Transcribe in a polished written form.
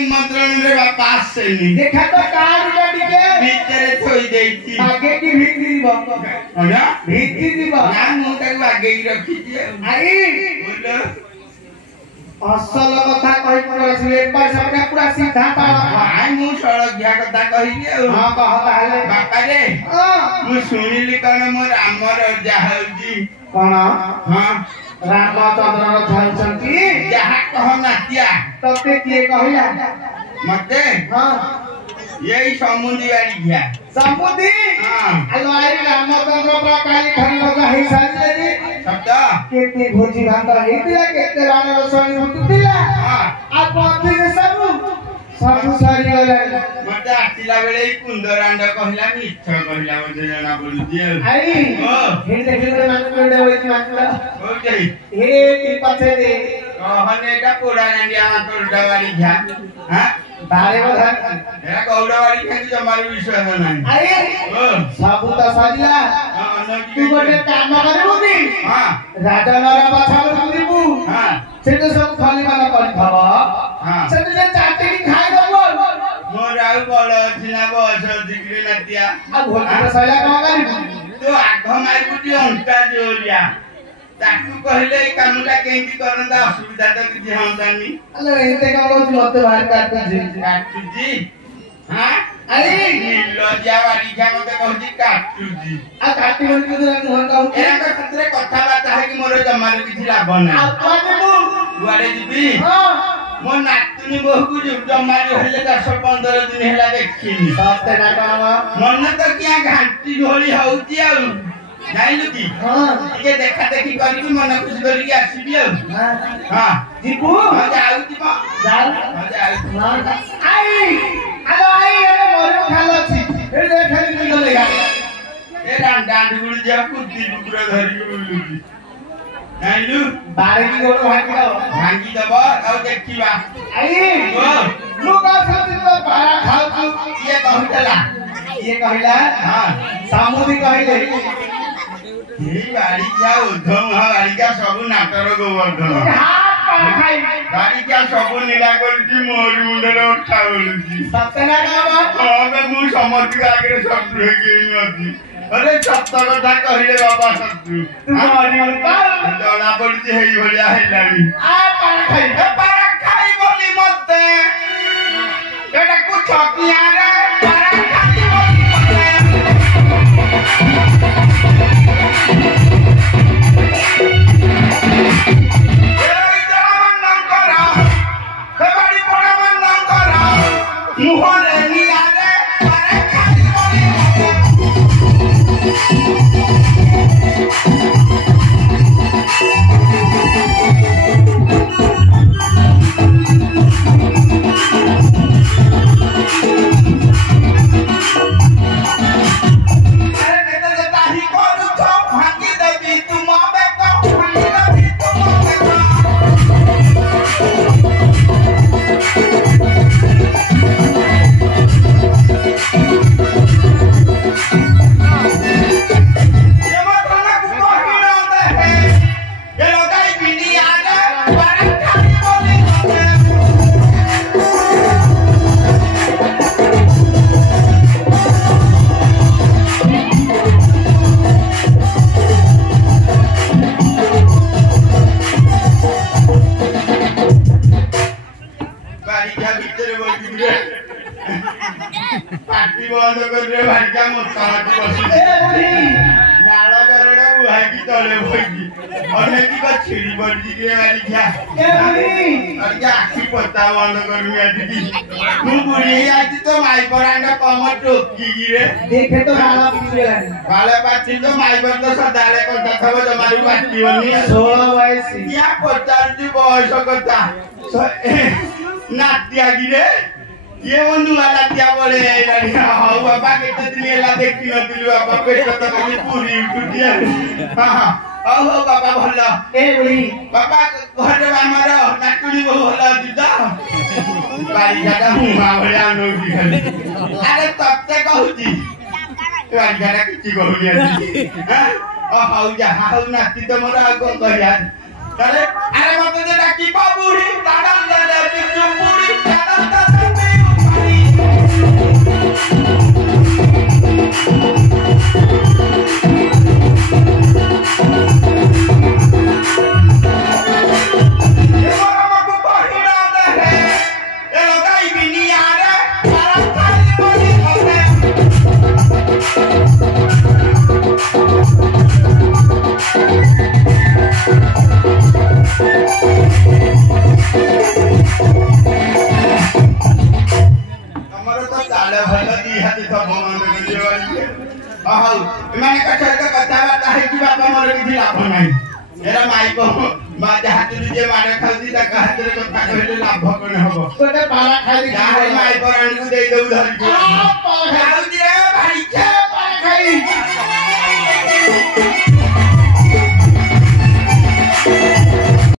निमंत्रण रे बापा आसेनी देखा तो कार्ड टिके भीतर थोई देइची आगे की भीख दीबो अना भीख दीबो ना मु ताकू आगे ही रखी दिए आई बोलो असल कथा कहि परछि एक बार सबने पूरा सीधा ताला आई मु सड़क घ्या कथा कहि दिए हां कह ताले बापा रे मु सुनिली कण मोर आमर जाहउजी कोन हां रामचंद्र थाउचंती जहा कह नातिया तते किए कहिला मते हां यही समुद्री वाली घ्या समुद्री हां आलो आई रामचंद्र पर काली खरी लगा है साजे रे शब्द केते भोजी भात हेतिला केते राणे रसोई उठुतिला हां आ पथि से सब सारी गले मते आतिला बेले कुंदरांड कहिला मिछ कहिला मते जना बोलुती आई ओ हे देखले मान कोडे होई मानला ओ जई हे ती पाछे दे कहने का पोड़ा नंदिया कोडवारी घ्या हां बारे बधा एरा कोडवारी घ्या जमारी विश्वास नाही आई ओ सबु त सजिला तू गोटे काम करबू की हां राजनरा बाछा बुलिबू हां सेते सब खाली माना कर खावा हां सेते जे चाटी खाइ दबो मोर आउ बळ छिना बस दिग्री नतिया आ घोटा सैला काम करिबू तो आघ मारकुटी अंटा जोरिया ताकू कहले ए कामटा केंती करंदा असुविधा तो किछि हमदानी अले एते का बोल मते बाहर काटू जी काटू जी हां अरे लज्जा वाली घ्या मते कहजी काटू जी आ काटी बोल के मुहं का एरा का खतरे कथा बाता है कि मोर जमारे किछि लाभ नै आ पानेबू गुआरे जीबी हां मो नातुनी बहु को जमारे हेले 10-15 दिन हेला देखिनी सत्य ना कामा मन तो किया घंटी ढोली होउती आउ जाइलु की हां ଟିକେ देखा देखी करी मन खुश करी के आसीबी आ हां जीपू हां जाउती बा जाल हां जाउती ना आई आलो आई ए मोरो खालो छी ए देखली निकलेगा ए डांड गुड़ जा कुत्ती कुकुरा धरी के बुलुची जाइलु बारे की गोड़ भांगी दबा आ देखिबा आई ओ लुका सब तो बारा खाऊ तू ये कहतला ये कहिला हां सामुदी कहिले ये गाड़ी क्या उद्धव गाड़ी क्या सब नाटर गोवर्धन खाई गाड़ी क्या सब नीला करती मोरी मुंडे उठा बोलुची सतना का अबे मु समझ आगे शत्रु है के नदी अरे सत्य कथा कहिले बाबा शत्रु तुम्हारी अंतर जଣା पड़ती है भलिया हैलानी आ पारा खाई बोली मते एटा कुछ किया रे पारा खाई बोली मते देखे तो नाला पिछलेलानी बाले पाची तो माई पर तो सदाले कोता थव जमारी पाची होनी 16 वयस या पचारती बयस कथा नातिया गिरे ये वंदु वाला त्या बोले आइलानी हाउ बाबा केते दिन एला देखि नतिलु बाबा पेट तो खाली पूरी टुटिया हां ओहो बाबा भल्ला ए बुढ़ी बाबा घरे हमर नाटुनी बहु भल्ला दिदा बारी गाडा हुमा भलिया नोकी खाली अरे तत्ते कहूची बारी गाडा किछि कहूनी आसी हां ओ हाउ जा हाउ नाती तो मोर आगो कहिया अरे मते जे डाकी बाबूरी दादा दादा चुपुड़ी दादा दादा पाला खाई ଯାହା ମାଇ ପରାଣୀକୁ ଦେଇଦବୁ ଧରିକି आ पाला ଆଉ